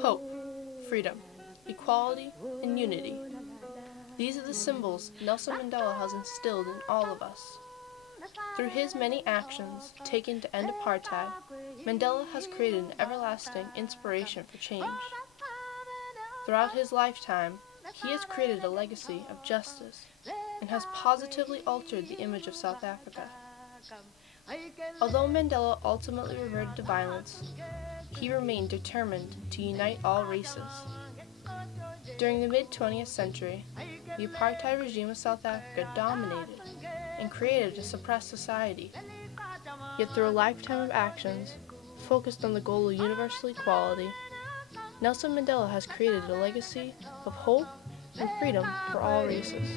Hope, freedom, equality, and unity. These are the symbols Nelson Mandela has instilled in all of us. Through his many actions taken to end apartheid, Mandela has created an everlasting inspiration for change. Throughout his lifetime, he has created a legacy of justice and has positively altered the image of South Africa. Although Mandela ultimately reverted to violence, he remained determined to unite all races. During the mid-20th century, the apartheid regime of South Africa dominated and created a suppressed society. Yet through a lifetime of actions focused on the goal of universal equality, Nelson Mandela has created a legacy of hope and freedom for all races.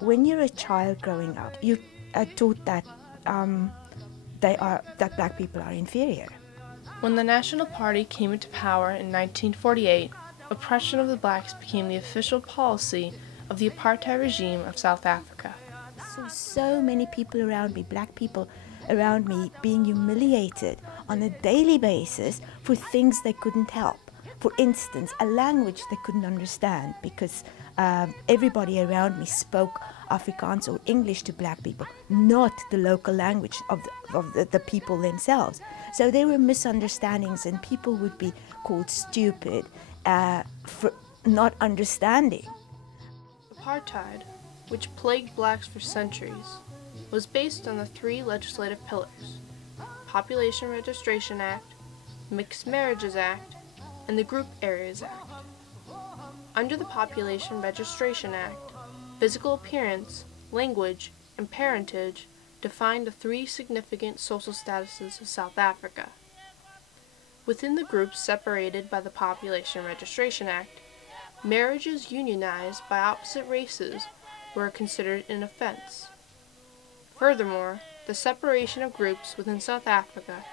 When you're a child growing up, you are taught that that black people are inferior. When the National Party came into power in 1948, oppression of the blacks became the official policy of the apartheid regime of South Africa. So many people around me, black people around me, being humiliated on a daily basis for things they couldn't help. For instance, a language they couldn't understand because everybody around me spoke Afrikaans or English to black people, not the local language of the people themselves. So there were misunderstandings and people would be called stupid for not understanding. Apartheid, which plagued blacks for centuries, was based on the three legislative pillars: Population Registration Act, Mixed Marriages Act, and the Group Areas Act. Under the Population Registration Act, physical appearance, language, and parentage defined the three significant social statuses of South Africa. Within the groups separated by the Population Registration Act, marriages unionized by opposite races were considered an offense. Furthermore, the separation of groups within South Africa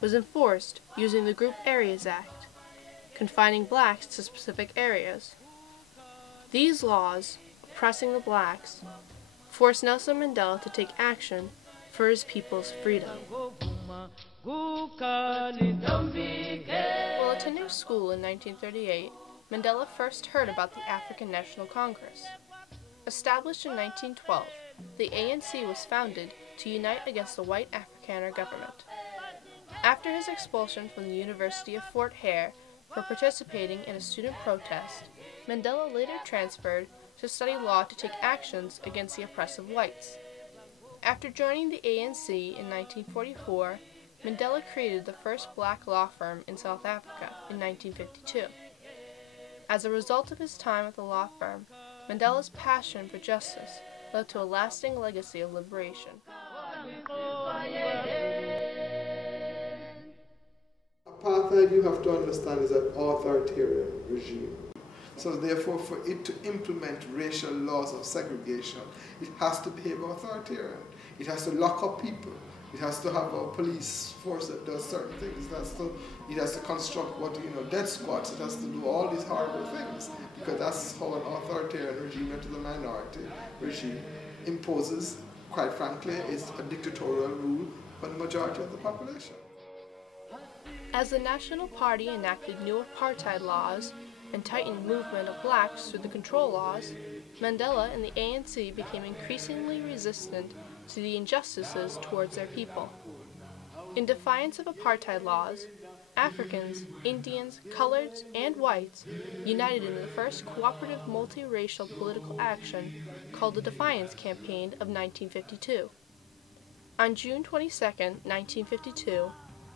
was enforced using the Group Areas Act, confining blacks to specific areas. These laws, oppressing the blacks, forced Nelson Mandela to take action for his people's freedom. While attending school in 1938, Mandela first heard about the African National Congress. Established in 1912, the ANC was founded to unite against the white Afrikaner government. After his expulsion from the University of Fort Hare for participating in a student protest, Mandela later transferred to study law to take actions against the oppressive whites. After joining the ANC in 1944, Mandela created the first black law firm in South Africa in 1952. As a result of his time at the law firm, Mandela's passion for justice led to a lasting legacy of liberation. Apartheid, you have to understand, is an authoritarian regime. So therefore, for it to implement racial laws of segregation, it has to behave authoritarian. It has to lock up people. It has to have a police force that does certain things. It has to construct death squads. It has to do all these horrible things, because that's how an authoritarian regime, into the minority regime, imposes, quite frankly, is a dictatorial rule for the majority of the population. As the National Party enacted new apartheid laws and tightened movement of blacks through the control laws, Mandela and the ANC became increasingly resistant to the injustices towards their people. In defiance of apartheid laws, Africans, Indians, coloreds, and whites united in the first cooperative multiracial political action called the Defiance Campaign of 1952. On June 22, 1952,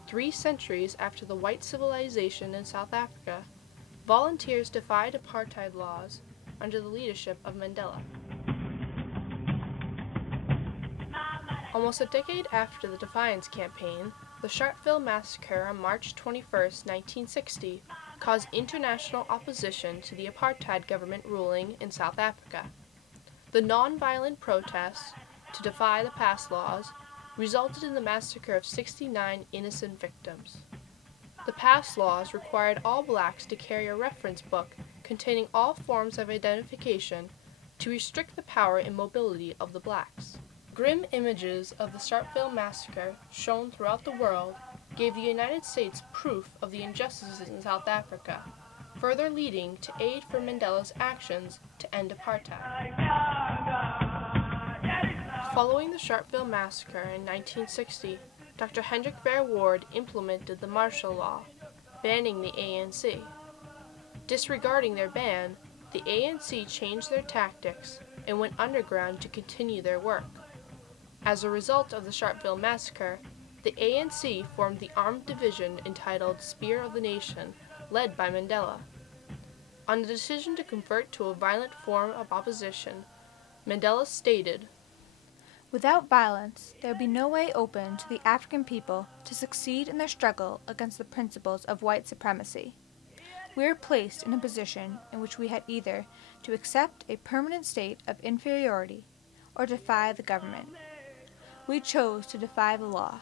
3 centuries after the white civilization in South Africa, volunteers defied apartheid laws under the leadership of Mandela. Almost a decade after the Defiance Campaign, the Sharpeville Massacre on March 21, 1960, caused international opposition to the apartheid government ruling in South Africa. The non-violent protests to defy the past laws resulted in the massacre of 69 innocent victims. The past laws required all blacks to carry a reference book containing all forms of identification to restrict the power and mobility of the blacks. Grim images of the Sharpeville Massacre shown throughout the world gave the United States proof of the injustices in South Africa, further leading to aid for Mandela's actions to end apartheid. Following the Sharpeville Massacre in 1960, Dr. Hendrik Verwoerd implemented the martial law, banning the ANC. Disregarding their ban, the ANC changed their tactics and went underground to continue their work. As a result of the Sharpeville Massacre, the ANC formed the armed division entitled Spear of the Nation, led by Mandela. On the decision to convert to a violent form of opposition, Mandela stated, "Without violence, there would be no way open to the African people to succeed in their struggle against the principles of white supremacy. We are placed in a position in which we had either to accept a permanent state of inferiority or defy the government. We chose to defy the law.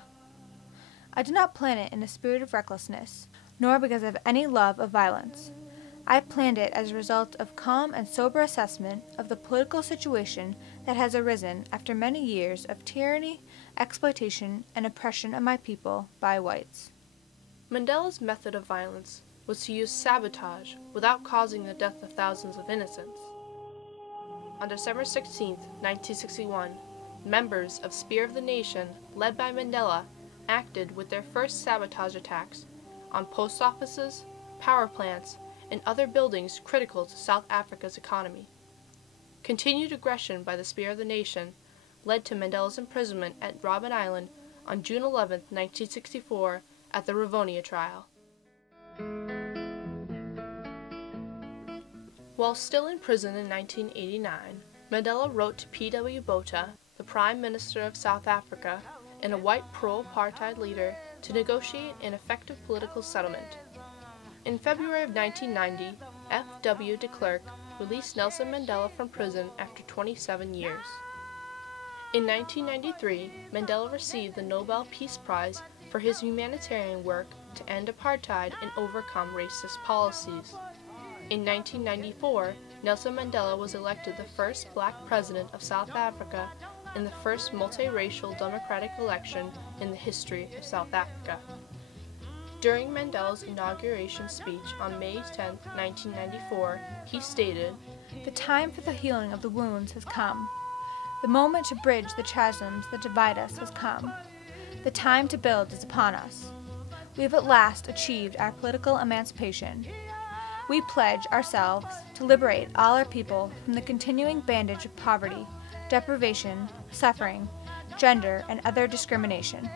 I did not plan it in a spirit of recklessness, nor because of any love of violence. I planned it as a result of calm and sober assessment of the political situation that has arisen after many years of tyranny, exploitation, and oppression of my people by whites." Mandela's method of violence was to use sabotage without causing the death of thousands of innocents. On December 16, 1961, members of Spear of the Nation, led by Mandela, acted with their first sabotage attacks on post offices, power plants, and other buildings critical to South Africa's economy. Continued aggression by the Spear of the Nation led to Mandela's imprisonment at Robben Island on June 11, 1964, at the Rivonia trial. While still in prison in 1989, Mandela wrote to P.W. Botha, the Prime Minister of South Africa, and a white pro-apartheid leader to negotiate an effective political settlement. In February of 1990, F.W. de Klerk released Nelson Mandela from prison after 27 years. In 1993, Mandela received the Nobel Peace Prize for his humanitarian work to end apartheid and overcome racist policies. In 1994, Nelson Mandela was elected the first black president of South Africa in the first multiracial democratic election in the history of South Africa. During Mandela's inauguration speech on May 10, 1994, he stated, "The time for the healing of the wounds has come. The moment to bridge the chasms that divide us has come. The time to build is upon us. We have at last achieved our political emancipation. We pledge ourselves to liberate all our people from the continuing bandage of poverty, deprivation, suffering, gender, and other discrimination."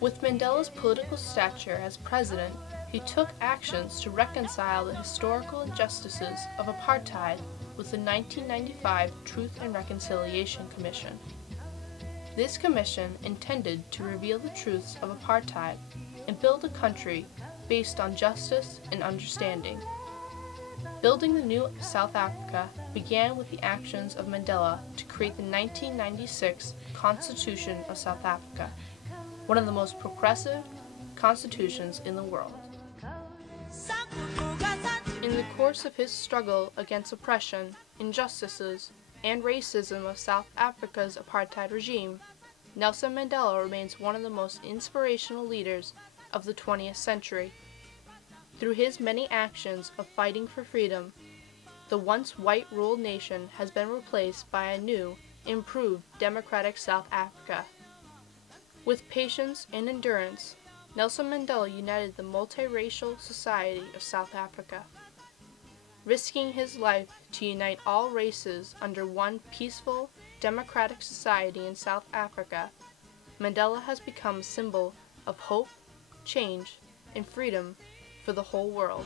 With Mandela's political stature as president, he took actions to reconcile the historical injustices of apartheid with the 1995 Truth and Reconciliation Commission. This commission intended to reveal the truths of apartheid and build a country based on justice and understanding. Building the new South Africa began with the actions of Mandela to create the 1996 Constitution of South Africa, one of the most progressive constitutions in the world. In the course of his struggle against oppression, injustices, and racism of South Africa's apartheid regime, Nelson Mandela remains one of the most inspirational leaders of the 20th century. Through his many actions of fighting for freedom, the once white-ruled nation has been replaced by a new, improved democratic South Africa. With patience and endurance, Nelson Mandela united the multiracial society of South Africa. Risking his life to unite all races under one peaceful, democratic society in South Africa, Mandela has become a symbol of hope, change, and freedom for the whole world.